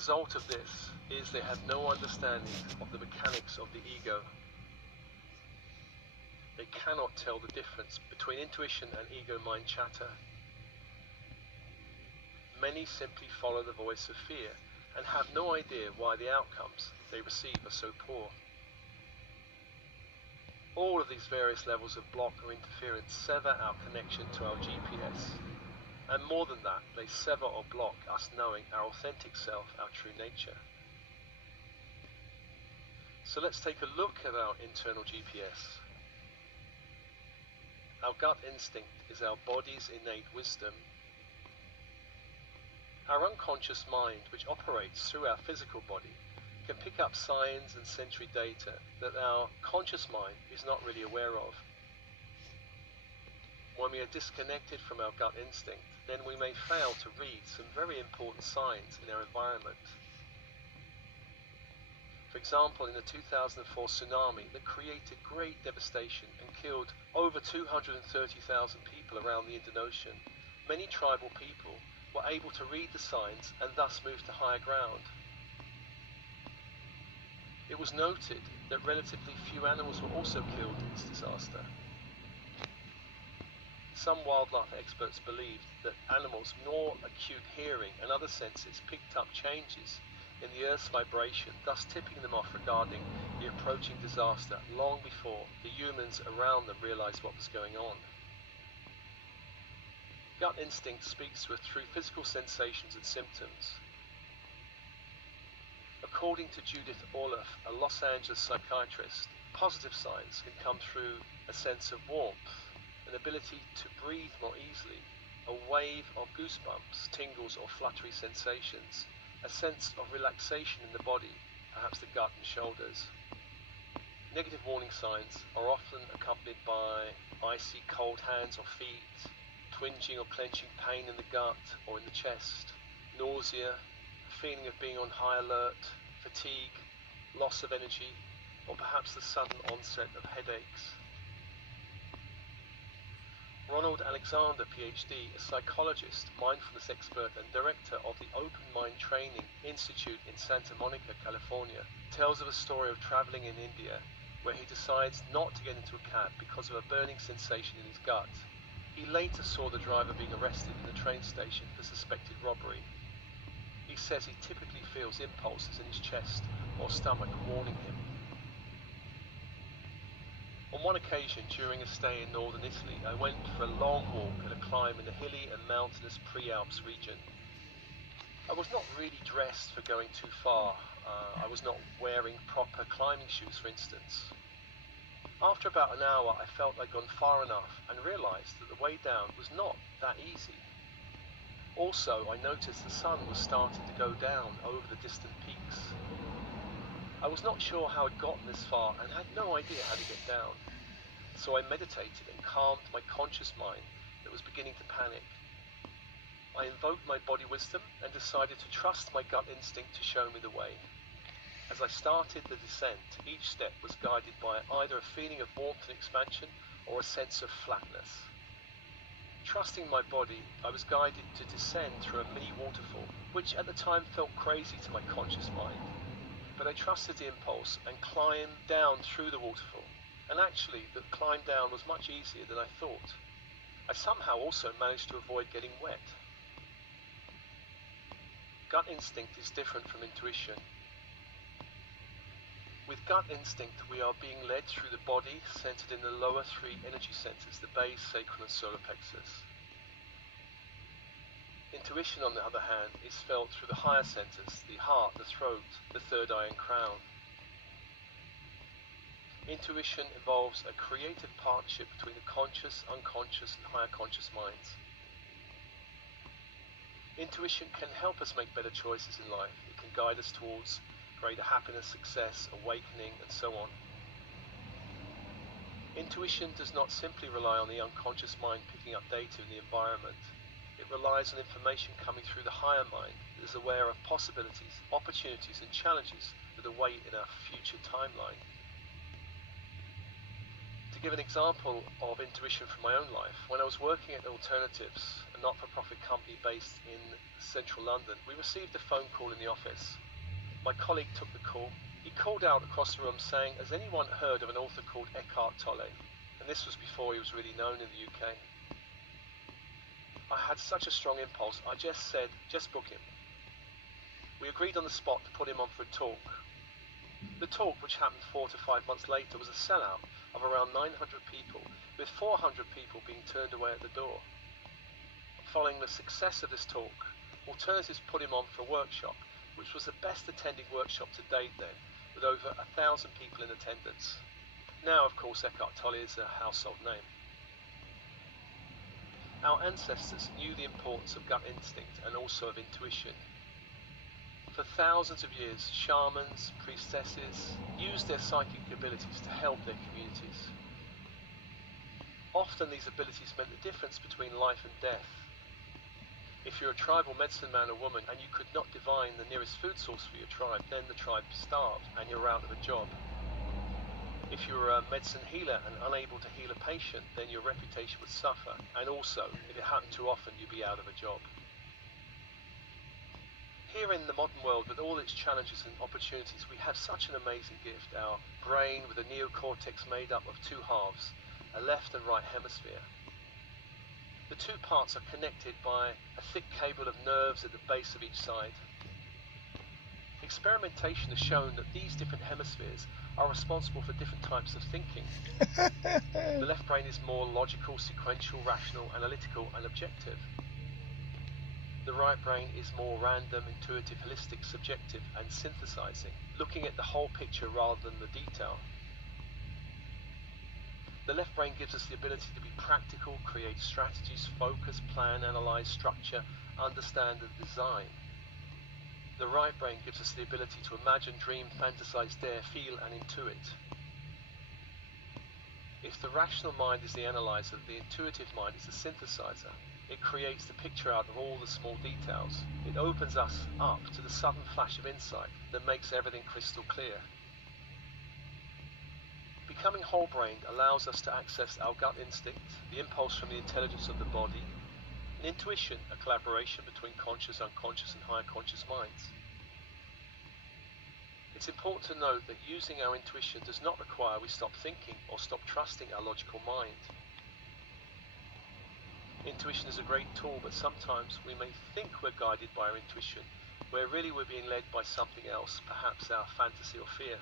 result of this is they have no understanding of the mechanics of the ego. They cannot tell the difference between intuition and ego mind chatter. Many simply follow the voice of fear and have no idea why the outcomes they receive are so poor. All of these various levels of block or interference sever our connection to our GPS. And more than that, they sever or block us knowing our authentic self, our true nature. So let's take a look at our internal GPS. Our gut instinct is our body's innate wisdom. Our unconscious mind, which operates through our physical body, can pick up signs and sensory data that our conscious mind is not really aware of. When we are disconnected from our gut instinct, then we may fail to read some very important signs in our environment. For example, in the 2004 tsunami that created great devastation and killed over 230,000 people around the Indian Ocean, many tribal people were able to read the signs and thus move to higher ground. It was noted that relatively few animals were also killed in this disaster. Some wildlife experts believed that animals' more acute hearing and other senses picked up changes in the Earth's vibration, thus tipping them off regarding the approaching disaster long before the humans around them realized what was going on. Gut instinct speaks to us through physical sensations and symptoms. According to Judith Orloff, a Los Angeles psychiatrist, positive signs can come through a sense of warmth, an ability to breathe more easily, a wave of goosebumps, tingles or fluttery sensations, a sense of relaxation in the body, perhaps the gut and shoulders. Negative warning signs are often accompanied by icy cold hands or feet, twinging or clenching pain in the gut or in the chest, nausea, a feeling of being on high alert, fatigue, loss of energy, or perhaps the sudden onset of headaches. Ronald Alexander, PhD, a psychologist, mindfulness expert and director of the Open Mind Training Institute in Santa Monica, California, tells of a story of traveling in India where he decides not to get into a cab because of a burning sensation in his gut. He later saw the driver being arrested in the train station for suspected robbery. He says he typically feels impulses in his chest or stomach warning him. On one occasion, during a stay in northern Italy, I went for a long walk and a climb in the hilly and mountainous Pre-Alps region. I was not really dressed for going too far. I was not wearing proper climbing shoes, for instance. After about an hour, I felt I'd gone far enough and realized that the way down was not that easy. Also, I noticed the sun was starting to go down over the distant peaks. I was not sure how I'd gotten this far and had no idea how to get down. So I meditated and calmed my conscious mind that was beginning to panic. I invoked my body wisdom and decided to trust my gut instinct to show me the way. As I started the descent, each step was guided by either a feeling of warmth and expansion or a sense of flatness. Trusting my body, I was guided to descend through a mini waterfall, which at the time felt crazy to my conscious mind. But I trusted the impulse and climbed down through the waterfall. And actually, the climb down was much easier than I thought. I somehow also managed to avoid getting wet. Gut instinct is different from intuition. With gut instinct, we are being led through the body, centered in the lower three energy centers, the base, sacral, and solar plexus. Intuition, on the other hand, is felt through the higher centers, the heart, the throat, the third eye and crown. Intuition involves a creative partnership between the conscious, unconscious, and higher conscious minds. Intuition can help us make better choices in life. It can guide us towards greater happiness, success, awakening, and so on. Intuition does not simply rely on the unconscious mind picking up data in the environment. It relies on information coming through the higher mind that is aware of possibilities, opportunities, and challenges that await in our future timeline. To To give an example of intuition from my own life, when I was working at Alternatives, a not-for-profit company based in central London, we received a phone call in the office. My colleague took the call. He called out across the room saying, "Has anyone heard of an author called Eckhart Tolle?" And this was before he was really known in the UK. I had such a strong impulse, I just said, "Just book him." We agreed on the spot to put him on for a talk. The talk, which happened 4 to 5 months later, was a sellout of around 900 people, with 400 people being turned away at the door. Following the success of this talk, Alternatives put him on for a workshop, which was the best attended workshop to date then, with over 1,000 people in attendance. Now, of course, Eckhart Tolle is a household name. Our ancestors knew the importance of gut instinct and also of intuition. For thousands of years, shamans, priestesses used their psychic abilities to help their communities. Often these abilities meant the difference between life and death. If you're a tribal medicine man or woman and you could not divine the nearest food source for your tribe, then the tribe starved and you're out of a job. If you were a medicine healer and unable to heal a patient, then your reputation would suffer, and also, if it happened too often, you'd be out of a job. Here in the modern world, with all its challenges and opportunities, we have such an amazing gift, our brain with a neocortex made up of two halves, a left and right hemisphere. The two parts are connected by a thick cable of nerves at the base of each side. Experimentation has shown that these different hemispheres are responsible for different types of thinking. The left brain is more logical, sequential, rational, analytical, and objective. The right brain is more random, intuitive, holistic, subjective, and synthesizing, looking at the whole picture rather than the detail. The left brain gives us the ability to be practical, create strategies, focus, plan, analyze, structure, understand, and design. The right brain gives us the ability to imagine, dream, fantasize, dare, feel, and intuit. If the rational mind is the analyzer, the intuitive mind is the synthesizer. It creates the picture out of all the small details. It opens us up to the sudden flash of insight that makes everything crystal clear. Becoming whole-brained allows us to access our gut instinct, the impulse from the intelligence of the body, and intuition, a collaboration between conscious, unconscious, and higher conscious minds. It's important to note that using our intuition does not require we stop thinking or stop trusting our logical mind. Intuition is a great tool, but sometimes we may think we're guided by our intuition, where really we're being led by something else, perhaps our fantasy or fear.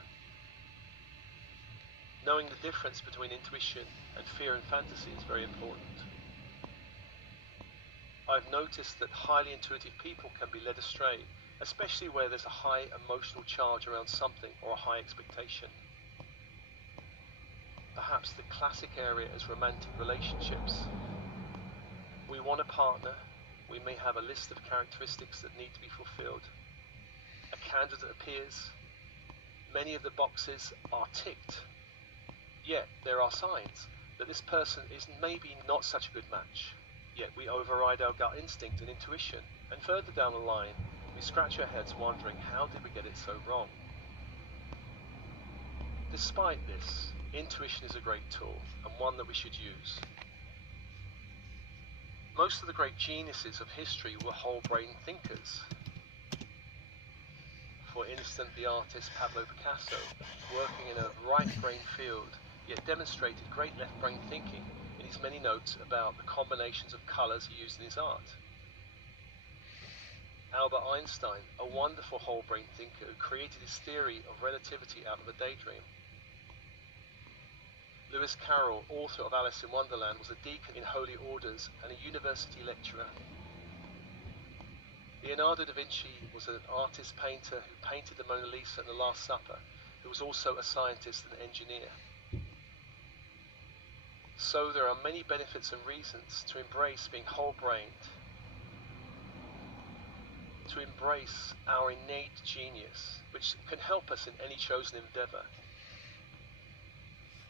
Knowing the difference between intuition and fear and fantasy is very important. I've noticed that highly intuitive people can be led astray, especially where there's a high emotional charge around something or a high expectation. Perhaps the classic area is romantic relationships. We want a partner, we may have a list of characteristics that need to be fulfilled. A candidate appears, many of the boxes are ticked, yet there are signs that this person is maybe not such a good match. Yet we override our gut instinct and intuition, and further down the line, we scratch our heads wondering, how did we get it so wrong? Despite this, intuition is a great tool, and one that we should use. Most of the great geniuses of history were whole-brain thinkers. For instance, the artist Pablo Picasso, working in a right-brain field, yet demonstrated great left-brain thinking in his many notes about the combinations of colours he used in his art. Albert Einstein, a wonderful whole-brain thinker who created his theory of relativity out of a daydream. Lewis Carroll, author of Alice in Wonderland, was a deacon in holy orders and a university lecturer. Leonardo da Vinci was an artist-painter who painted the Mona Lisa and the Last Supper, who was also a scientist and engineer. So there are many benefits and reasons to embrace being whole-brained, to embrace our innate genius, which can help us in any chosen endeavour.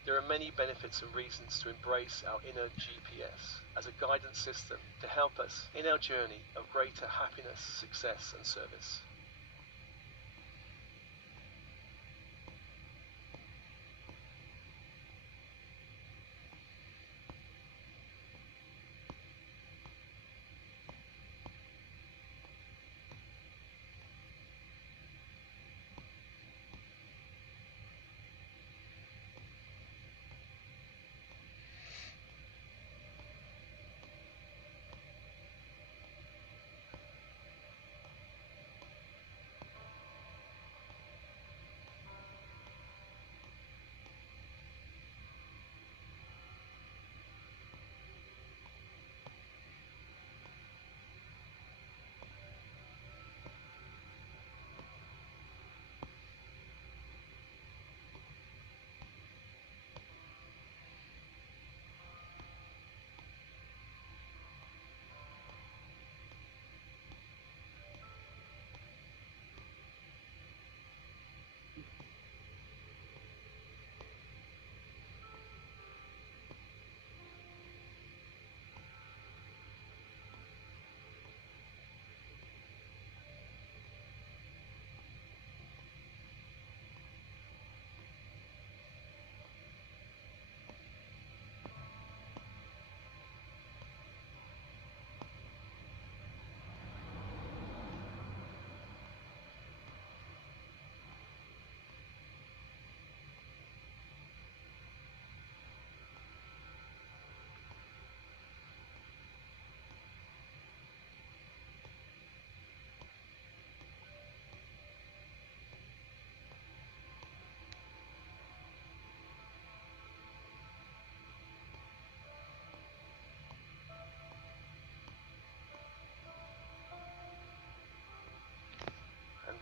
There are many benefits and reasons to embrace our inner GPS as a guidance system to help us in our journey of greater happiness, success and service.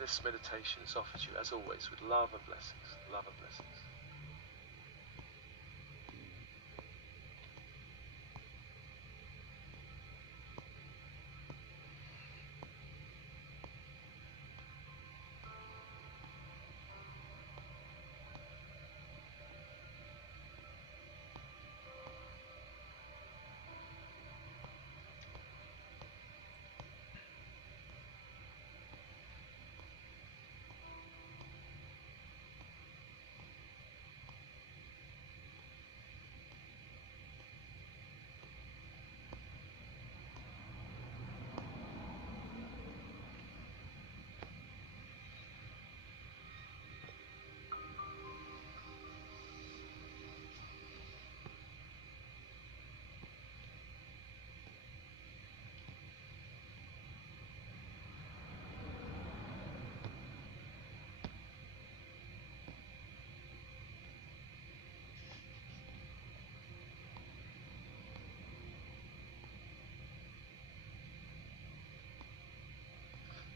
this meditation is offered to you, as always, with love and blessings. Love and blessings.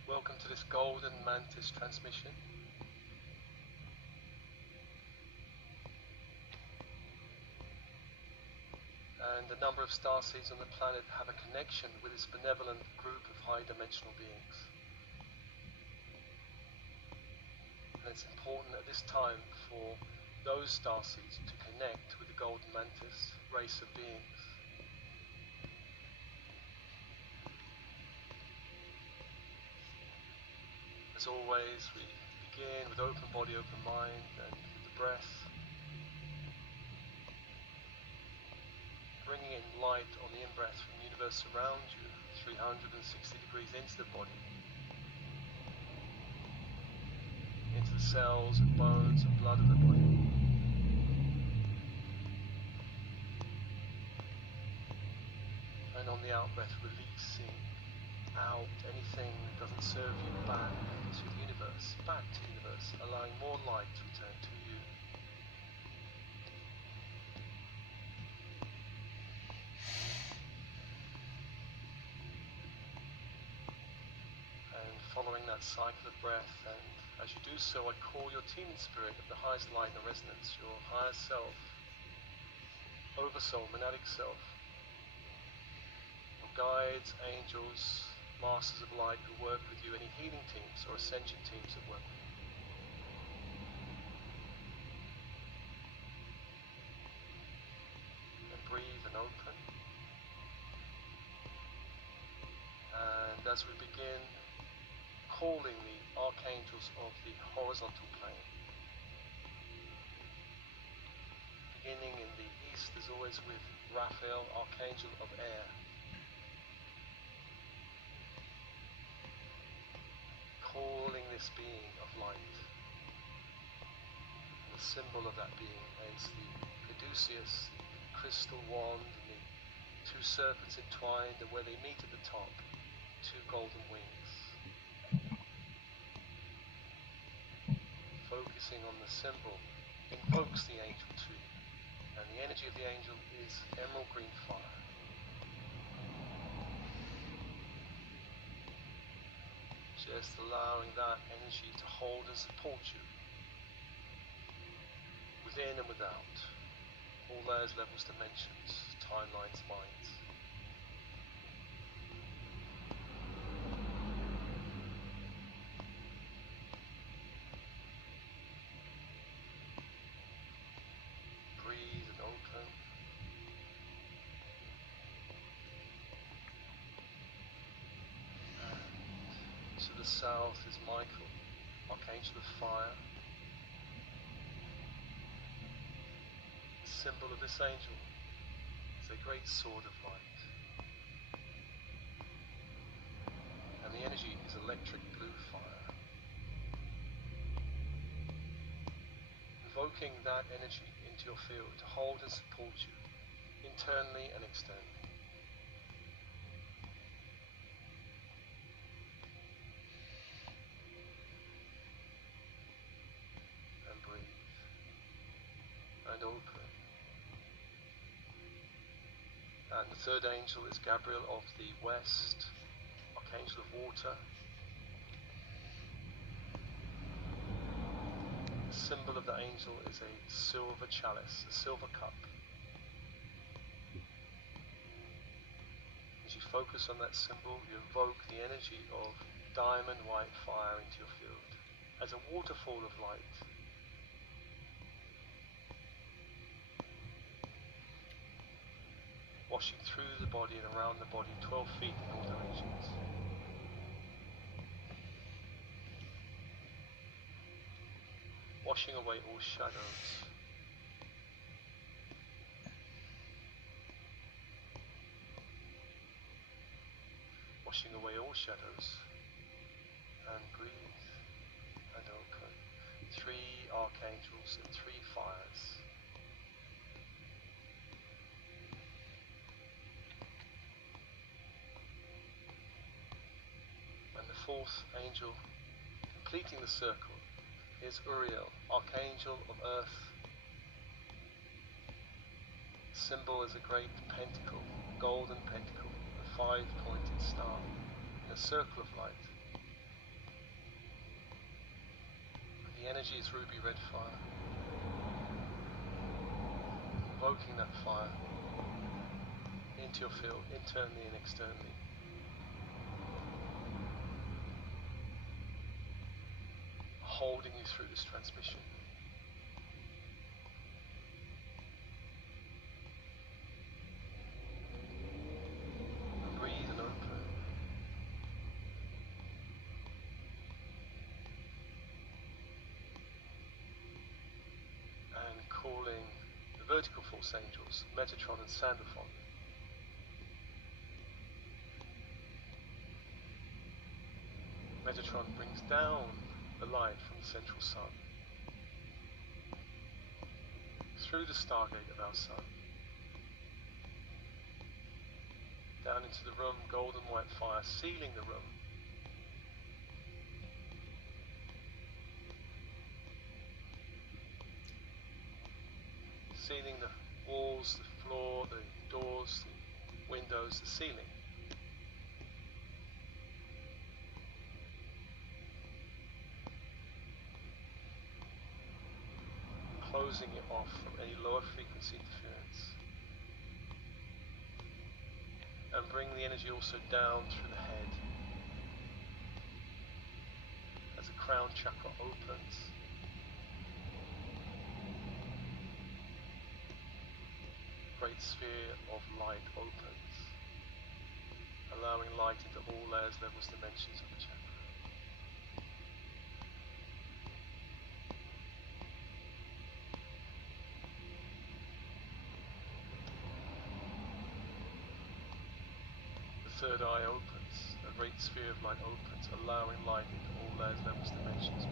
Welcome to this Golden Mantis transmission. And a number of starseeds on the planet have a connection with this benevolent group of high dimensional beings. And it's important at this time for those starseeds to connect with the Golden Mantis race of beings. As always, we begin with open body, open mind, and with the breath, bringing in light on the in-breath from the universe around you, 360 degrees into the body, into the cells and bones and blood of the body. And on the out-breath, releasing out anything that doesn't serve you back to the universe, allowing more light to return to you. And following that cycle of breath, and as you do so, I call your team spirit of the highest light and resonance, your higher self, oversoul, monadic self, your guides, angels, masters of light who work with you, any healing teams or ascension teams that work with you. And breathe and open. And as we begin calling the archangels of the horizontal plane, beginning in the east as always with Raphael, archangel of air. Calling this being of light. And the symbol of that being is the caduceus, the crystal wand, and the two serpents entwined, and where they meet at the top, two golden wings. Focusing on the symbol invokes the angel to you, and the energy of the angel is emerald green fire. Just allowing that energy to hold and support you within and without, all layers, levels, dimensions, timelines, minds. Breathe and open. To the south is Michael, archangel of fire. The symbol of this angel is a great sword of light. And the energy is electric blue fire. Invoking that energy into your field to hold and support you internally and externally. And open. And the third angel is Gabriel of the West, archangel of water. symbol of the angel is a silver chalice, a silver cup. As you focus on that symbol, you evoke the energy of diamond white fire into your field as a waterfall of light. Washing through the body and around the body 12 feet in all directions. Washing away all shadows. Washing away all shadows. And breathe and open. 3 archangels and 3 fires. And the 4th angel completing the circle is Uriel, archangel of earth. Symbol is a great pentacle, golden pentacle, a 5-pointed star in a circle of light. The energy is ruby red fire, evoking that fire into your field, internally and externally. Holding you through this transmission. And breathe and open. And calling the vertical force angels, Metatron and Sandalphon. Metatron brings down the light from the central sun, through the stargate of our sun, down into the room, golden white fire sealing the room, sealing the walls, the floor, the doors, the windows, the ceiling. Closing it off from any lower frequency interference. And bring the energy also down through the head. As the crown chakra opens. Great sphere of light opens. Allowing light into all layers, levels, dimensions of the chakra. Third eye opens, a great sphere of light opens, allowing light into all layers, levels, dimensions,